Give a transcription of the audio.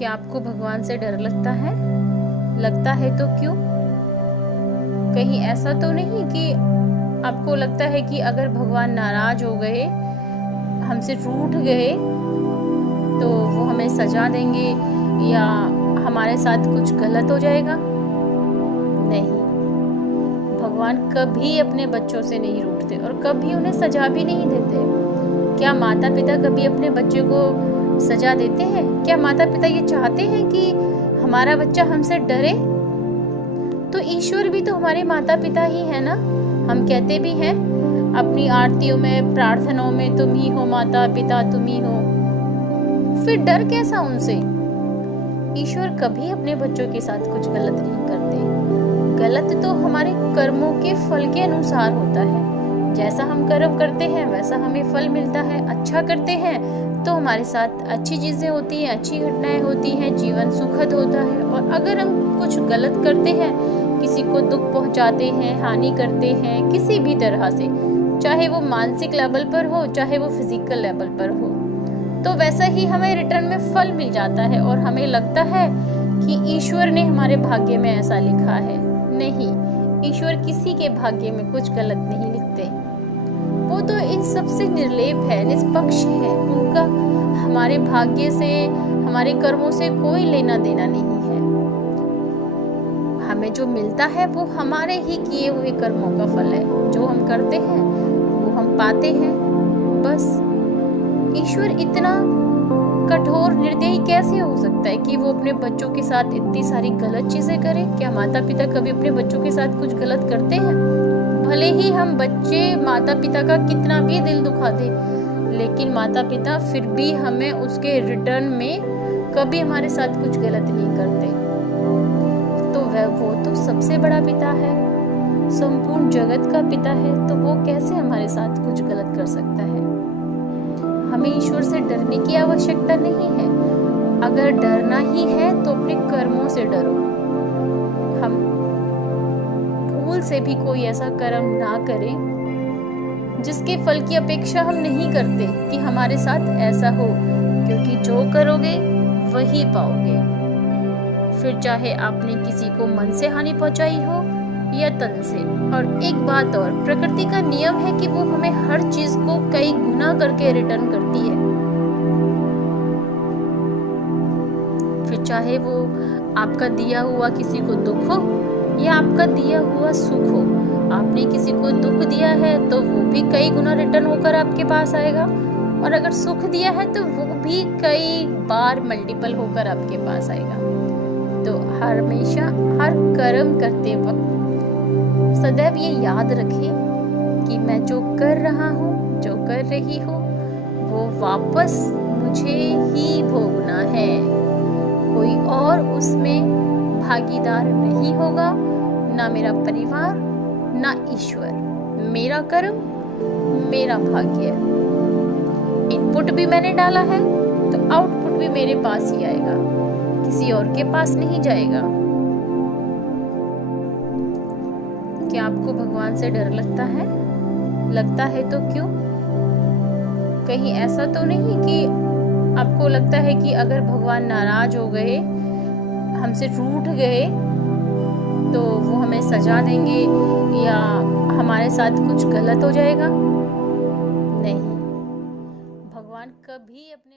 क्या आपको भगवान से डर लगता है? लगता है तो क्यों? कहीं ऐसा तो नहीं कि आपको लगता है कि अगर भगवान नाराज हो गए, हमसे रूठ गए, तो वो हमें सजा देंगे या हमारे साथ कुछ गलत हो जाएगा? नहीं, भगवान कभी अपने बच्चों से नहीं रूठते और कभी उन्हें सजा भी नहीं देते। क्या माता पिता कभी अपने बच्चे को सजा देते हैं? क्या माता पिता ये चाहते हैं कि हमारा बच्चा हमसे डरे? तो ईश्वर भी तो हमारे माता पिता ही है ना। हम कहते भी हैं अपनी आरतियों में, प्रार्थनाओं में, तुम ही हो माता पिता, तुम ही हो। फिर डर कैसा उनसे? ईश्वर कभी अपने बच्चों के साथ कुछ गलत नहीं करते। गलत तो हमारे कर्मों के फल के अनुसार होता है। जैसा हम कर्म करते हैं वैसा हमें फल मिलता है। अच्छा करते हैं तो हमारे साथ अच्छी चीजें होती हैं, अच्छी घटनाएं होती हैं, जीवन सुखद होता है। और अगर हम कुछ गलत करते हैं, किसी को दुख पहुंचाते हैं, हानि करते हैं किसी भी तरह से, चाहे वो मानसिक लेवल पर हो, चाहे वो फिजिकल लेवल पर हो, तो वैसा ही हमें रिटर्न में फल मिल जाता है। और हमें लगता है कि ईश्वर ने हमारे भाग्य में ऐसा लिखा है। नहीं, ईश्वर किसी के भाग्य में कुछ गलत नहीं लिखते। वो तो इन सबसे निर्लेप है, निष्पक्ष है। उनका हमारे भाग्य से, हमारे कर्मों से कोई लेना देना नहीं है। हमें जो मिलता है वो हमारे ही किए हुए कर्मों का फल है। जो हम करते हैं वो हम पाते हैं, बस। ईश्वर इतना कठोर निर्दयी कैसे हो सकता है कि वो अपने बच्चों के साथ इतनी सारी गलत चीजें करे? क्या माता पिता कभी अपने बच्चों के साथ कुछ गलत करते हैं? भले ही हम बच्चे माता पिता का कितना भी दिल दुखा दे, लेकिन माता पिता फिर भी हमें उसके रिटर्न में कभी हमारे साथ कुछ गलत नहीं करते। तो वो तो सबसे बड़ा पिता है, संपूर्ण जगत का पिता है, तो वो कैसे हमारे साथ कुछ गलत कर सकता है? हमें ईश्वर से डरने की आवश्यकता नहीं है। अगर डरना ही है तो अपने कर्मों से डरो। हम भूल से भी कोई ऐसा कर्म ना करें जिसके फल की अपेक्षा हम नहीं करते कि हमारे साथ ऐसा हो, क्योंकि जो करोगे वही पाओगे। फिर चाहे आपने किसी को मन से हानि पहुंचाई हो या तन से। और एक बात और, प्रकृति का नियम है कि वो हमें हर चीज को कई गुना करके रिटर्न करती है। फिर चाहे वो आपका दिया हुआ किसी को दुख हो या आपका दिया हुआ सुख हो। आपने किसी को दुख दिया है तो वो भी कई गुना रिटर्न होकर आपके पास आएगा, और अगर सुख दिया है तो वो भी कई बार मल्टीपल होकर आपके पास आएगा। तो हमेशा हर कर्म करते वक्त सदैव ये याद रखें कि मैं जो कर रहा हूँ, जो कर रही हूँ, वो वापस मुझे ही भोगना है। कोई और उसमें भागीदार नहीं होगा, ना मेरा परिवार, ना ईश्वर। मेरा कर्म, मेरा भाग्य। इनपुट भी मैंने डाला है तो आउटपुट भी मेरे पास ही आएगा, किसी और के पास नहीं जाएगा। क्या आपको भगवान से डर लगता है? लगता है तो क्यों? कहीं ऐसा तो नहीं कि आपको लगता है कि अगर भगवान नाराज हो गए, हमसे रूठ गए, तो वो हमें सजा देंगे या हमारे साथ कुछ गलत हो जाएगा? नहीं, भगवान कभी अपने